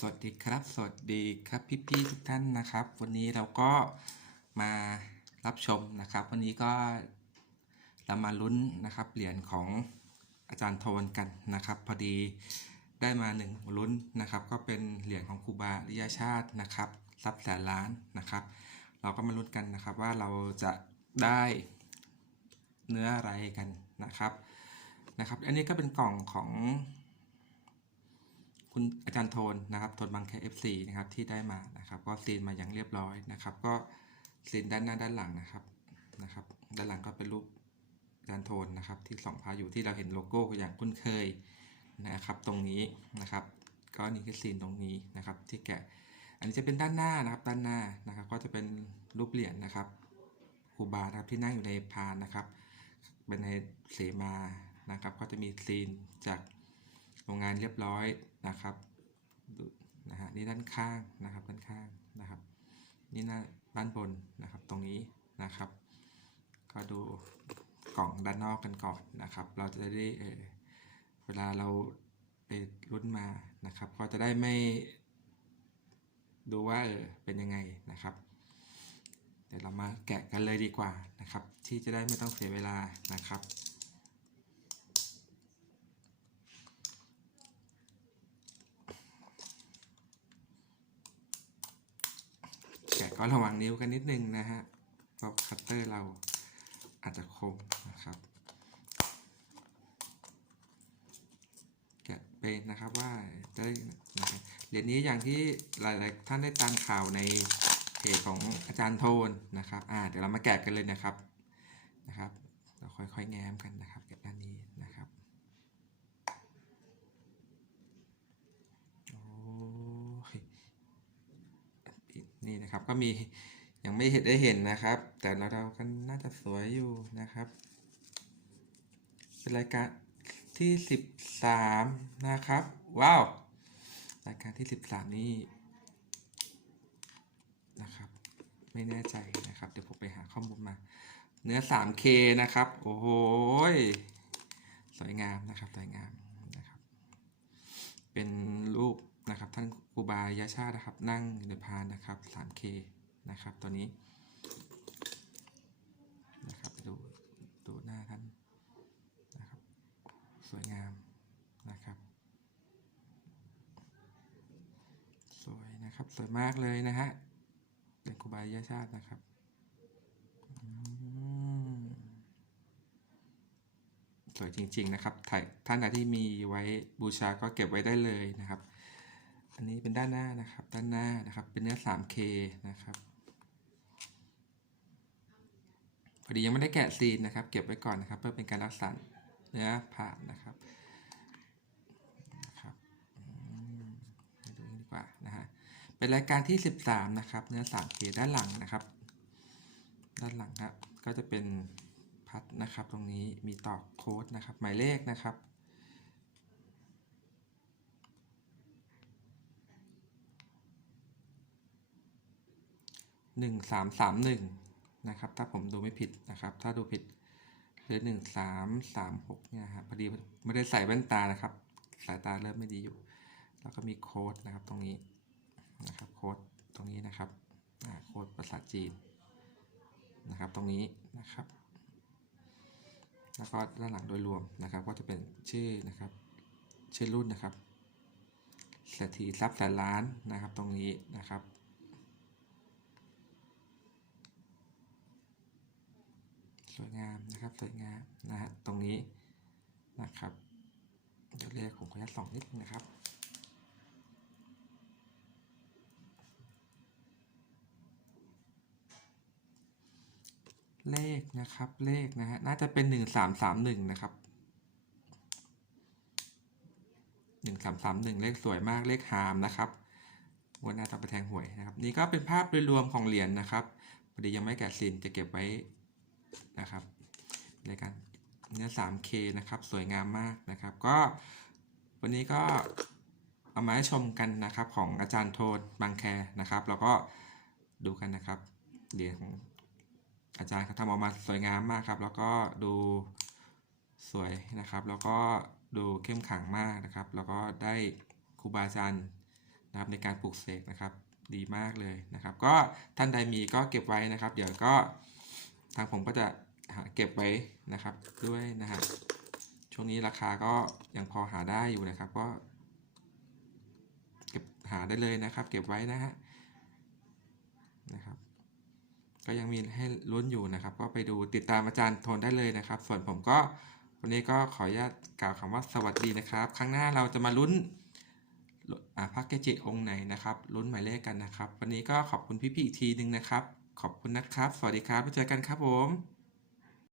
สวัสดีครับ สวัสดีครับพี่ๆทุกท่านนะครับ วันนี้เราก็มารับชมนะครับ วันนี้ก็เรามาลุ้นนะครับเหรียญของอาจารย์โทนกันนะครับ พอดีได้มาหนึ่งลุ้นนะครับ ก็เป็นเหรียญของครูบาริยชาตินะครับทรัพย์แสนล้านนะครับ เราก็มาลุ้นกันนะครับว่าเราจะได้เนื้ออะไรกันนะครับนะครับ อันนี้ก็เป็นกล่องของ คุณอาจารย์โทนนะครับโทนบางแค F4 นะครับที่ได้มานะครับ ก็ซีนมาอย่างเรียบร้อยนะครับ ก็ซีนด้านหน้าด้านหลังนะครับนะครับ ด้านหลังก็เป็นรูปอาจารย์โทนนะครับ ที่สองพาอยู่ที่เราเห็นโลโก้อย่างคุ้นเคยนะครับ ตรงนี้นะครับ ก็นี่คือซีนตรงนี้นะครับ ที่แกะอันนี้จะเป็นด้านหน้านะครับด้านหน้านะครับ ก็จะเป็นรูปเหรียญนะครับครูบานะครับที่นั่งอยู่ในพานนะครับ เป็นในเสมานะครับ ก็จะมีซีนจาก โรงงานเรียบร้อยนะครับดูนะฮะนี่ด้านข้างนะครับด้านข้างนะครับ นี่หน้าด้านบนนะครับตรงนี้นะครับ ก็ดูกล่องด้านนอกกันก่อนนะครับ เราจะได้เออเวลาเราไปรุ่นมานะครับ ก็จะได้ไม่ดูว่าเออเป็นยังไงนะครับ เดี๋ยวเรามาแกะกันเลยดีกว่านะครับ ที่จะได้ไม่ต้องเสียเวลานะครับ แก็ระวังนิ้วกันนิดนึงนะฮะเพราะคัตเตอร์เราอาจจะคมนะครับแกะเป็นนะครับว่าจะได้นะเหรียญนี้อย่างที่หลาย ๆ ท่านได้ตามข่าวในเพจของอาจารย์โทนนะครับอ่าเดี๋ยวเรามาแกะกันเลยนะครับนะครับเราค่อย ๆ แง้มกันนะครับ โอ้ย นะครับ ก็มียังไม่เห็นได้เห็นนะครับ แต่เราเรากันน่าจะสวยอยู่นะครับ เป็นรายการที่สิบสามนะครับ ว้าว รายการที่สิบสามนี่นะครับ ไม่แน่ใจนะครับ เดี๋ยวผมไปหาข้อมูลมา เนื้อ 3K นะครับ โอ้โหสวยงามนะครับ สวยงามนะครับ เป็นรูป บารูบายาชาตินะครับ นั่งอยู่ในพานนะครับ 3K นะครับตัวนี้นะครับดูดูหน้าท่านนะครับ สวยงามนะครับ สวยนะครับ สวยมากเลยนะฮะเป็นครูบายาชาตินะครับสวยจริง ๆ นะครับถ่ายท่านใดที่มีไว้บูชาก็เก็บไว้ได้เลยนะครับ อันนี้เป็นด้านหน้านะครับ ด้านหน้านะครับ เป็นเนื้อ 3K นะครับพอดียังไม่ได้แกะซีนนะครับ เก็บไว้ก่อนนะครับ เพื่อเป็นการรักษาเนื้อผ่านนะครับนะครับดูนี่ดีกว่านะฮะเป็นรายการที่ 13 นะครับ เนื้อ 3K ด้านหลังนะครับ ด้านหลังครับก็จะเป็นพัดนะครับ ตรงนี้มีตอกโค้ดนะครับ หมายเลขนะครับ หนึ่งสามสามหนึ่งนะครับ ถ้าผมดูไม่ผิดนะครับ ถ้าดูผิดหรือหนึ่งสามสามหกเนี่ยครับพอดีไม่ได้ใส่แว่นตานะครับ สายตาเริ่มไม่ดีอยู่ แล้วก็มีโค้ดนะครับตรงนี้นะครับโค้ดตรงนี้นะครับโค้ดภาษาจีนนะครับตรงนี้นะครับแล้วก็ด้านหลังโดยรวมนะครับ ก็จะเป็นชื่อนะครับ ชื่อรุ่นนะครับเศรษฐีทรัพย์แสนล้านนะครับตรงนี้นะครับ สวยงามนะครับสวยงามนะฮะตรงนี้นะครับ เดี๋ยวเลขผมขออนุญาตส่องนิดนึงนะครับเลขนะครับเลขนะฮะน่าจะเป็นหนึ่งสามสามหนึ่งนะครับหนึ่งสามสามหนึ่งเลขสวยมากเลขหามนะครับวันหน้าต้องไปแทงหวยนะครับ นี่ก็เป็นภาพโดยรวมของเหรียญนะครับพอดียังไม่แกะซินจะเก็บไว้ นะครับ ในการเนื้อ 3K นะครับ สวยงามมากนะครับ ก็วันนี้ก็เอามาให้ชมกันนะครับของอาจารย์โทนบางแคนะครับ แล้วก็ดูกันนะครับเหรียญของอาจารย์เขาทำออกมาสวยงามมากครับ แล้วก็ดูสวยนะครับ แล้วก็ดูเข้มขังมากนะครับ แล้วก็ได้ครูบาอาจารย์นะครับในการปลูกเสกนะครับ ดีมากเลยนะครับ ก็ท่านใดมีก็เก็บไว้นะครับ เดี๋ยวก็ ทางผมก็จะหาเก็บไว้นะครับด้วยนะฮะช่วงนี้ราคาก็ยังพอหาได้อยู่นะครับ ก็ เก็บหาได้เลยนะครับ เก็บไว้นะฮะนะครับ ก็ยังมีให้ลุ้นอยู่นะครับ ก็ไปดูติดตามอาจารย์โทนได้เลยนะครับ ส่วนผมก็วันนี้ก็ขออนุญาตกล่าวคำว่าสวัสดีนะครับ ครั้งหน้าเราจะมาลุ้นอ่าพระเกจิองค์ไหนนะครับลุ้นหมายเลขกันนะครับ วันนี้ก็ขอบคุณพี่ๆอีกทีหนึ่งนะครับ ขอบคุณนะครับ สวัสดีครับไว้เจอกันครับผม